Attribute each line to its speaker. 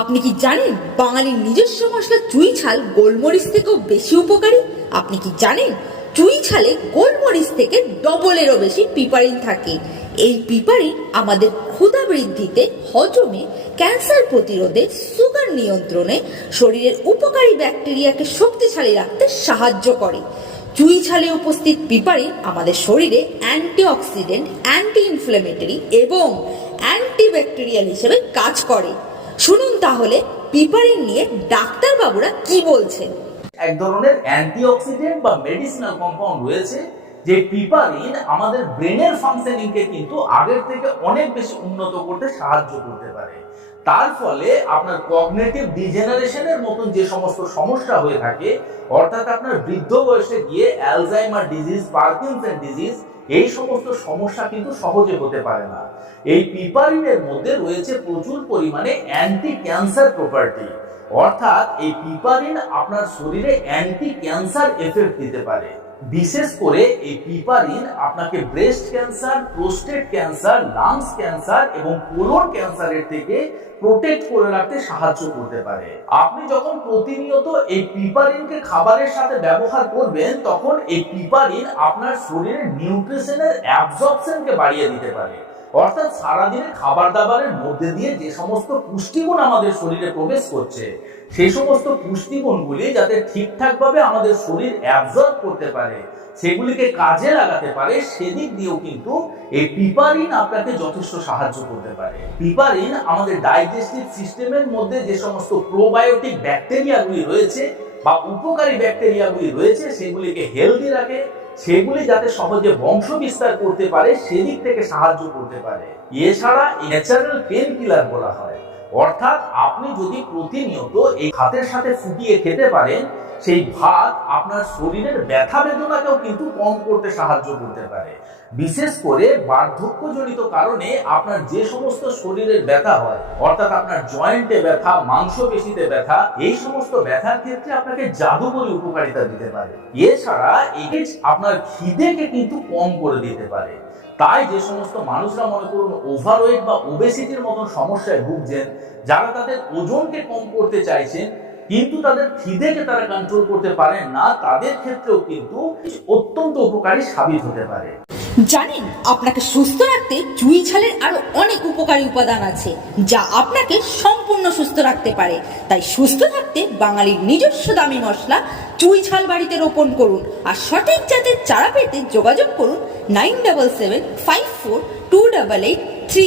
Speaker 1: আপনি কি জানেন বাঙালির নিজস্ব মশলা চুই ছাল গোলমরিচ থেকেও বেশি উপকারী? আপনি কি জানেন চুই ছালে গোলমরিচ থেকে ডবলেরও বেশি পিপারিন থাকে? এই পিপারিন আমাদের ক্ষুধা বৃদ্ধিতে হজমে ক্যান্সার প্রতিরোধে সুগার নিয়ন্ত্রণে শরীরের উপকারী ব্যাকটেরিয়াকে শক্তিশালী রাখতে সাহায্য করে। চুই ছালে উপস্থিত পিপারিন আমাদের শরীরে অ্যান্টিঅক্সিডেন্ট অ্যান্টি ইনফ্লেমেটরি এবং অ্যান্টিব্যাকটেরিয়াল হিসেবে কাজ করে। শুনুন তাহলে পিপারিন নিয়ে ডাক্তারবাবুরা কি বলছেন
Speaker 2: এক ধরনের অ্যান্টিঅক্সিডেন্ট বা মেডিসিনাল কম্পাউন্ড রয়েছে যে পিপারিন আমাদের ব্রেনের ফাংশনিং কে কিন্তু আগের থেকে অনেক বেশি উন্নত করতে সাহায্য করতে পারে। তার ফলে আপনার কগনেটিভ ডিজেনারেশনের মতন যে সমস্ত সমস্যা হয়ে থাকে, অর্থাৎ আপনার বৃদ্ধ বয়সে গিয়ে অ্যালজাইমার ডিজিজ পার্কিনসন ডিজিজ এই সমস্ত সমস্যা কিন্তু সহজে হতে পারে না। এই পিপারিনের মধ্যে রয়েছে প্রচুর পরিমাণে অ্যান্টি ক্যান্সার প্রপার্টি অর্থাৎ এই পিপারিন আপনার শরীরে অ্যান্টি ক্যান্সার এফেক্ট দিতে পারে। বিশেষ করে এই পিপারিন আপনাকে breast cancer prostate cancer lungs cancer এবং কোলন ক্যান্সারের থেকে প্রোটেক্ট করে রাখতে সাহায্য করতে পারে। আপনি যখন প্রতিনিয়ত এই পিপারিনকে খাবারের সাথে ব্যবহার করবেন, তখন এই পিপারিন আপনার শরীরের নিউট্রিশনের অ্যাবজর্পশনকে বাড়িয়ে দিতে পারে। অর্থাৎ সারাদিনে খাবার দাবারের মধ্যে দিয়ে যে সমস্ত পুষ্টিগুণ আমাদের শরীরে প্রবেশ করছে, সেই সমস্ত পুষ্টিগুণগুলি যাতে ঠিকঠাকভাবে আমাদের শরীর অ্যাবজর্ব করতে পারে, সেগুলিকে কাজে লাগাতে পারে, সেদিক দিয়েও কিন্তু এই পিপারিন আপনাকে যথেষ্ট সাহায্য করতে পারে। পিপারিন আমাদের ডাইজেস্টিভ সিস্টেমের মধ্যে যে সমস্ত প্রোবায়োটিক ব্যাকটেরিয়াগুলি রয়েছে বা উপকারী ব্যাকটেরিয়াগুলি রয়েছে, সেগুলিকে হেলদি রাখে সেগুলি যাতে সহজে বংশ বিস্তার করতে পারে, সেদিক থেকে সাহায্য করতে পারে। এছাড়া ন্যাচারাল পেন কিলার বলা হয়। অর্থাৎ আপনি যদি প্রতিনিয়ত এই ভাতের সাথে ফুটিয়ে খেতে পারেন, সেই ভাত আপনার শরীরের ব্যথা বেদনাকেও কিন্তু কম করতে সাহায্য করতে পারে। বিশেষ করে বার্ধক্যজনিত কারণে আপনার যে সমস্ত শরীরের ব্যথা হয়, অর্থাৎ আপনার জয়েন্টে ব্যথা, মাংসপেশিতে ব্যথা, এই সমস্ত ব্যথার ক্ষেত্রে আপনাকে জাদুকরী উপকারিতা দিতে পারে। এছাড়া এটি আপনার খিদেকে কিন্তু কম করে দিতে পারে। তাই যে সমস্ত মানুষরা মনে করুন ওভারওয়েট বা ওবেসিটির মতন সমস্যায় ভুগছেন, যারা তাদের ওজনকে কম করতে চাইছেন, কিন্তু তাদের খিদেকে তারা কন্ট্রোল করতে পারেন না, তাদের ক্ষেত্রেও কিন্তু অত্যন্ত উপকারী সাবিত হতে পারে।
Speaker 1: জানেন, আপনাকে সুস্থ রাখতে চুই ছালের আরও অনেক উপকারী উপাদান আছে, যা আপনাকে সম্পূর্ণ সুস্থ রাখতে পারে। তাই সুস্থ থাকতে বাঙালির নিজস্ব দামি মশলা চুই ছাল বাড়িতে রোপণ করুন আর সঠিক জাতের চারা পেতে যোগাযোগ করুন nine double seven five four two double eight three